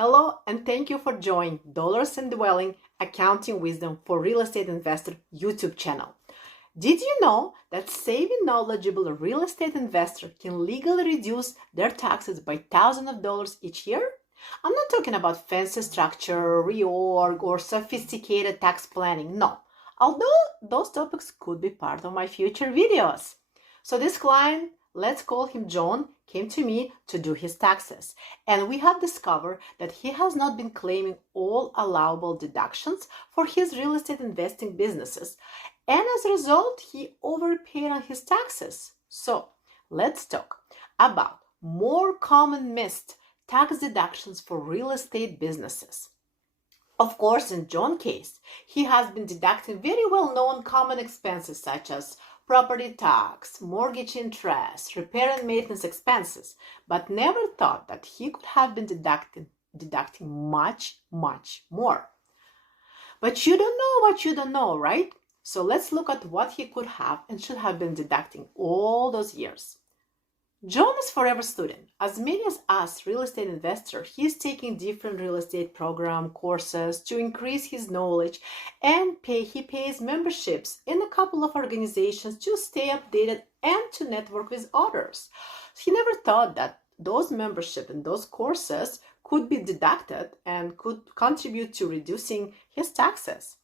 Hello and thank you for joining Dollars and Dwelling Accounting Wisdom for Real Estate Investor YouTube channel. Did you know that saving knowledgeable real estate investor can legally reduce their taxes by thousands of dollars each year? I'm not talking about fancy structure, reorg, or sophisticated tax planning. No, although those topics could be part of my future videos. So this client, let's call him John, came to me to do his taxes. And we have discovered that he has not been claiming all allowable deductions for his real estate investing businesses. And as a result, he overpaid on his taxes. So let's talk about more common missed tax deductions for real estate businesses. Of course, in John's case, he has been deducting very well-known common expenses such as property tax, mortgage interest, repair and maintenance expenses, but never thought that he could have been deducting much more. But you don't know what you don't know, right? So let's look at what he could have and should have been deducting all those years. John is forever student. As many as us real estate investor, he is taking different real estate program courses to increase his knowledge and he pays memberships in a couple of organizations to stay updated and to network with others. He never thought that those membership and those courses could be deducted and could contribute to reducing his taxes.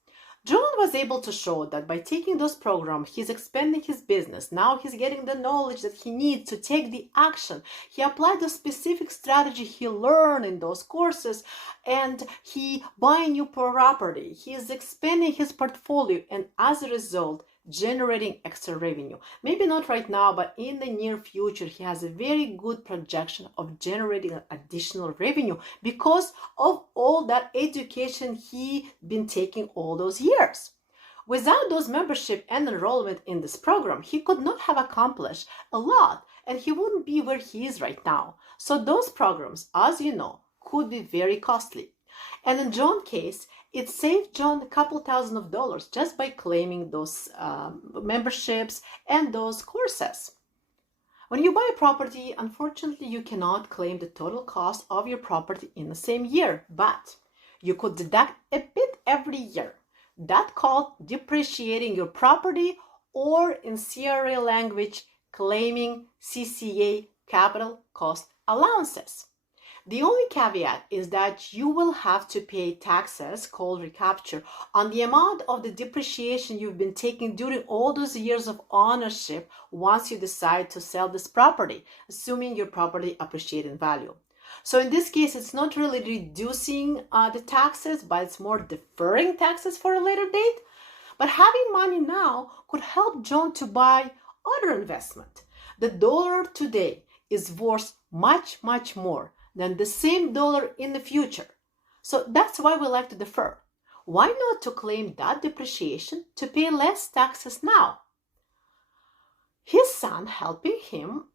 John was able to show that by taking those programs, he's expanding his business. Now he's getting the knowledge that he needs to take the action. He applied the specific strategy he learned in those courses and he buying new property. He is expanding his portfolio and as a result, generating extra revenue. Maybe not right now, but in the near future, he has a very good projection of generating additional revenue because of all that education he been taking all those years. Without those membership and enrollment in this program, he could not have accomplished a lot and he wouldn't be where he is right now. So those programs, as you know, could be very costly. And in John's case, it saved John a couple $1,000s just by claiming those memberships and those courses. When you buy a property, unfortunately, you cannot claim the total cost of your property in the same year, but you could deduct a bit every year. That's called depreciating your property or in CRA language, claiming CCA, capital cost allowances. The only caveat is that you will have to pay taxes, called recapture, on the amount of the depreciation you've been taking during all those years of ownership once you decide to sell this property, assuming your property appreciates in value. So in this case, it's not really reducing the taxes, but it's more deferring taxes for a later date. But having money now could help John to buy other investment. The dollar today is worth much more than the same dollar in the future. So that's why we like to defer. Why not to claim that depreciation to pay less taxes now? His son helping him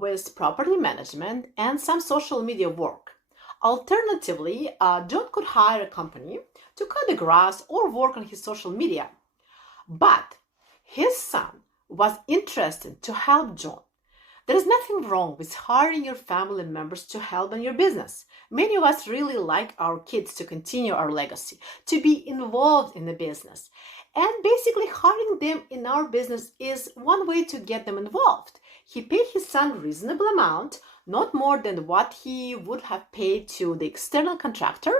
with property management and some social media work. Alternatively, John could hire a company to cut the grass or work on his social media. But his son was interested to help John. There is nothing wrong with hiring your family members to help in your business. Many of us really like our kids to continue our legacy, to be involved in the business. And basically hiring them in our business is one way to get them involved. He paid his son a reasonable amount, not more than what he would have paid to the external contractor.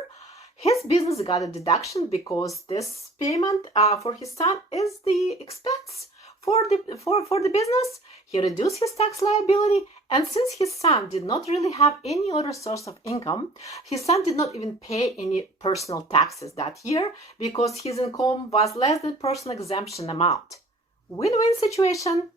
His business got a deduction because this payment for his son is the expense for the business. He reduced his tax liability, and since his son did not really have any other source of income, his son did not even pay any personal taxes that year because his income was less than personal exemption amount. Win-win situation.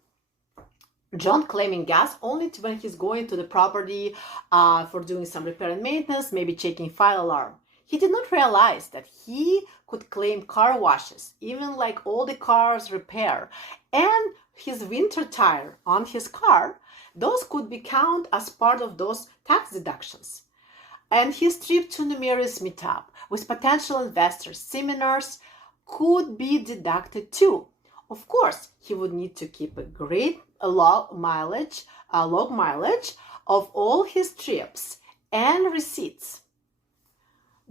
John claiming gas only when he's going to the property for doing some repair and maintenance, maybe checking fire alarm. He did not realize that he could claim car washes, even like all the cars repair, and his winter tire on his car, those could be counted as part of those tax deductions. And his trip to numerous meetup with potential investors, seminars could be deducted too. Of course, he would need to keep a great log mileage of all his trips and receipts.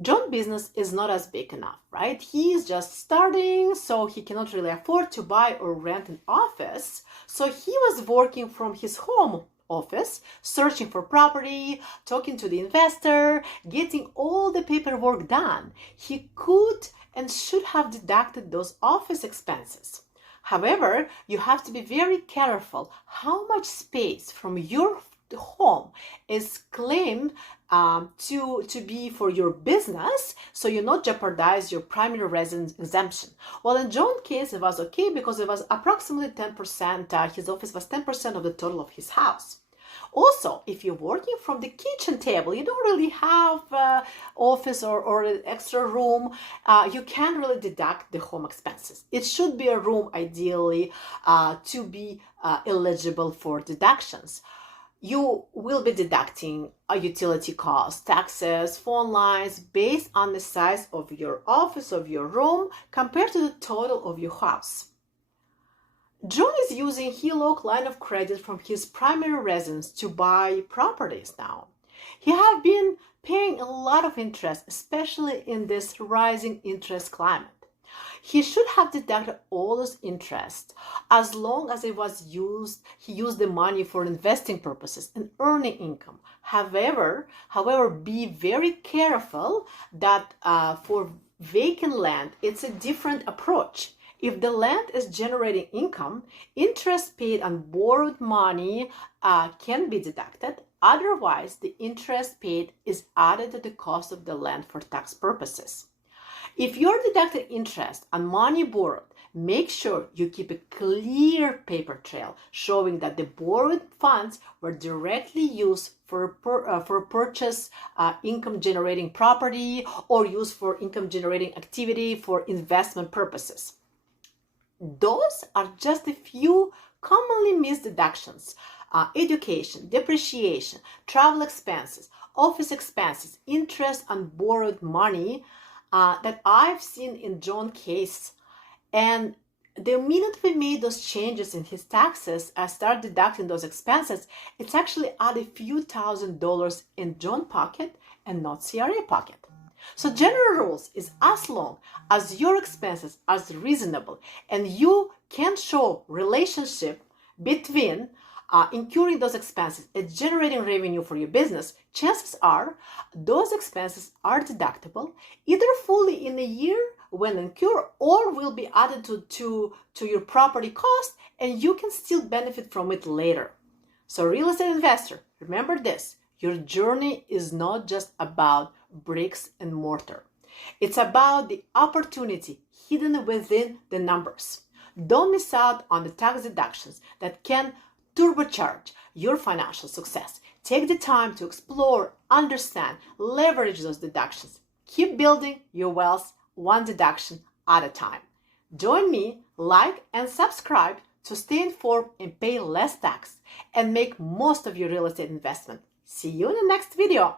John's business is not as big enough, right? He is just starting, so he cannot really afford to buy or rent an office. So he was working from his home office, searching for property, talking to the investor, getting all the paperwork done. He could and should have deducted those office expenses. However, you have to be very careful how much space from your home is claimed to be for your business, so you not jeopardize your primary residence exemption. Well, in John's case, it was okay because it was approximately 10%. His office was 10% of the total of his house. Also, if you're working from the kitchen table, you don't really have office or an extra room, you can't really deduct the home expenses. It should be a room, ideally, to be eligible for deductions. You will be deducting utility costs, taxes, phone lines based on the size of your office, of your room, compared to the total of your house. John is using HELOC line of credit from his primary residence to buy properties now. He has been paying a lot of interest, especially in this rising interest climate. He should have deducted all those interest as long as he used the money for investing purposes and earning income. However, be very careful that for vacant land, it's a different approach. If the land is generating income, interest paid on borrowed money can be deducted. Otherwise, the interest paid is added to the cost of the land for tax purposes. If you're deducting interest on money borrowed, make sure you keep a clear paper trail showing that the borrowed funds were directly used for purchase income generating property or used for income generating activity for investment purposes. Those are just a few commonly missed deductions. Education, depreciation, travel expenses, office expenses, interest on borrowed money that I've seen in John's case. And the minute we made those changes in his taxes and start deducting those expenses, it's actually added a few $1,000s in John's pocket and not CRA pocket. So general rules is as long as your expenses are reasonable and you can show relationship between incurring those expenses and generating revenue for your business, chances are those expenses are deductible either fully in a year when incurred or will be added to your property cost and you can still benefit from it later. So real estate investor, remember this, your journey is not just about bricks and mortar. It's about the opportunity hidden within the numbers. Don't miss out on the tax deductions that can turbocharge your financial success. Take the time to explore, understand, leverage those deductions. Keep building your wealth one deduction at a time. Join me, like and subscribe to stay informed and pay less tax and make most of your real estate investment. See you in the next video.